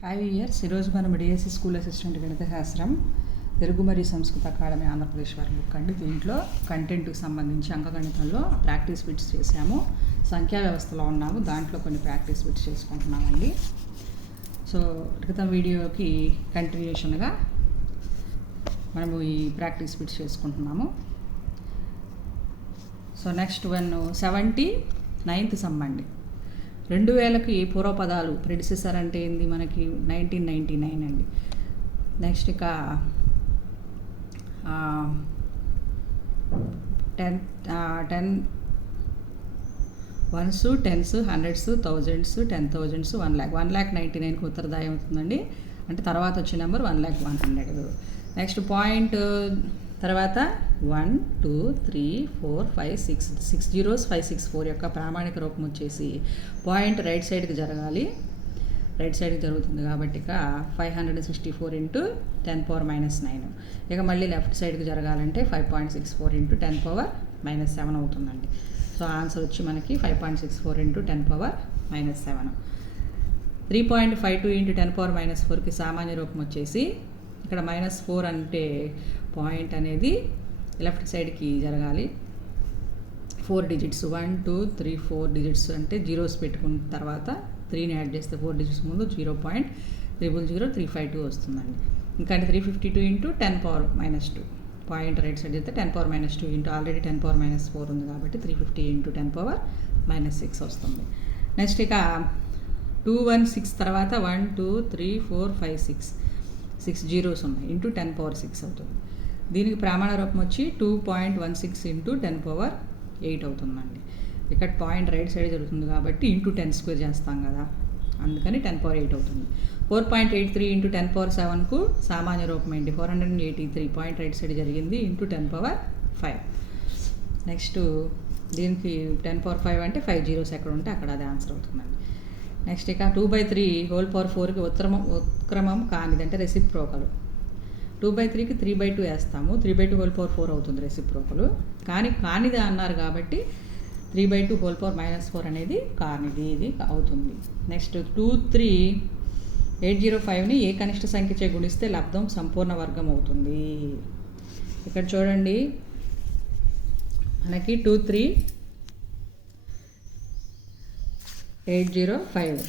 Hi years. ఈరోజు మనం DSC school assistant గణిత శాస్త్రం తెలుగు మరియు సంస్కృత అకాడమీ ఆంధ్రప్రదేశ్ వారి బుక్ అండి. దీంట్లో కంటెంట్కి సంబంధించి అంకగణితంలో ప్రాక్టీస్ బిట్స్ చేసాము. సంఖ్యా వ్యవస్థలో ఉన్నాము, దాంట్లో కొన్ని ప్రాక్టీస్ బిట్స్ చేసుకుంటున్నామండి. సో క్రితం వీడియోకి కంటిన్యూషన్గా మనము ఈ ప్రాక్టీస్ బిట్స్ చేసుకుంటున్నాము. సో నెక్స్ట్ 79th సమ్ అండి. 2000కి పూర్వపదాలు ప్రెడిసెసర్ అంటే ఏంది, మనకి 1999 అండి. నెక్స్ట్ ఇక 10 1s 10s 100s 1000s 10,000s 1,99,000కి ఉత్తరదాయం అవుతుందండి. అంటే తర్వాత వచ్చే నెంబర్ 1,100,000. నెక్స్ట్ పాయింట్ తర్వాత 1 2 3 4 5 6 zeros 564 యొక్క ప్రామాణిక రూపం వచ్చేసి పాయింట్ రైట్ సైడ్కి జరగాలి. రైట్ సైడ్కి జరుగుతుంది కాబట్టి ఇక 564 × 10⁻⁻9. ఇక మళ్ళీ లెఫ్ట్ సైడ్కి జరగాలంటే 5.64 × 10⁻⁻7 అవుతుందండి. సో ఆన్సర్ వచ్చి మనకి 5.64 × 10⁻⁻7. 3.52 × 10⁻⁻4కి సామాన్య రూపం వచ్చేసి ఇక్కడ -4 అంటే పాయింట్ అనేది లెఫ్ట్ సైడ్కి జరగాలి. 4 digits 1 2 3 4 digits అంటే జీరోస్ పెట్టుకున్న తర్వాత 3ని యాడ్ చేస్తే 4 digits ముందు 0.00352 వస్తుందండి. ఇంకా అంటే 352 × 10⁻⁻2 పాయింట్ రైట్ సైడ్ అయితే 10⁻⁻2 ఇంటూ ఆల్రెడీ 10⁻⁻4 ఉంది కాబట్టి 350 × 10⁻�6 వస్తుంది. నెక్స్ట్ ఇక 216 తర్వాత 1 2 3 4 5 6 zeros ఉన్నాయి ఇంటూ 10⁻6 అవుతుంది. దీనికి ప్రమాణ రూపం వచ్చి 2.16 × 10⁻8 అవుతుందండి. ఇక్కడ పాయింట్ రైట్ సైడ్ జరుగుతుంది కాబట్టి ఇంటూ 10² చేస్తాం కదా, అందుకని 10⁻8 అవుతుంది. 4.83 × 10⁻7కు సామాన్య రూపం ఏంటి, 483 పాయింట్ రైట్ సైడ్ జరిగింది ఇంటూ 10⁻5. నెక్స్ట్ దీనికి 10⁻5 అంటే 5 zeros ఎక్కడ ఉంటే అక్కడ అది ఆన్సర్ అవుతుందండి. నెక్స్ట్ ఇక 2/3 ఉత్క్రమం కానిది అంటే రెసిప్రోకల్. 2/3కి 3/2 వేస్తాము, 3/2 అవుతుంది రెసిప్రోకల్. కానీ కానిది అన్నారు కాబట్టి 3/2 4 అనేది కానిది ఇది అవుతుంది. నెక్స్ట్ 23805ని ఏ కనిష్ట సంఖ్యచే గుణిస్తే లబ్ధం సంపూర్ణ వర్గం అవుతుంది. ఇక్కడ చూడండి మనకి 23805